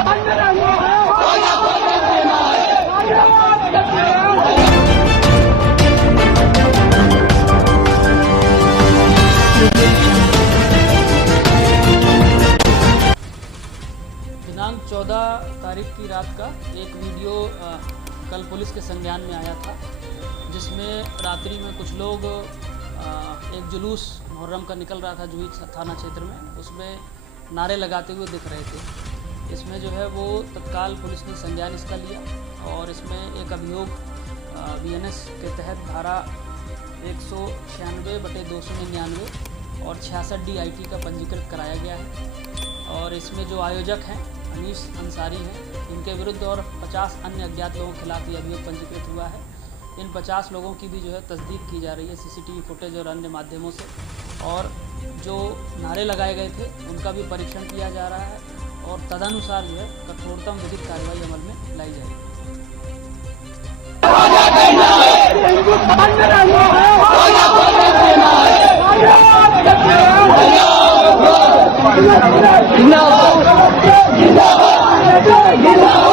दिनांक 14 तारीख की रात का एक वीडियो कल पुलिस के संज्ञान में आया था, जिसमें रात्रि में कुछ लोग एक जुलूस मुहर्रम का निकल रहा था जूही थाना क्षेत्र में, उसमें नारे लगाते हुए दिख रहे थे। इसमें जो है वो तत्काल पुलिस ने संज्ञान इसका लिया और इसमें एक अभियोग BNS के तहत धारा 196/299 और 66D IT का पंजीकृत कराया गया है। और इसमें जो आयोजक हैं अनीस अंसारी हैं, इनके विरुद्ध और 50 अन्य अज्ञात लोगों के खिलाफ ये अभियोग पंजीकृत हुआ है। इन 50 लोगों की भी जो है तस्दीक की जा रही है CCTV फुटेज और अन्य माध्यमों से, और जो नारे लगाए गए थे उनका भी परीक्षण किया जा रहा है और तदनुसार जो है कठोरतम विधिक कार्रवाई अमल में लाई जाएगी। जिंदाबाद।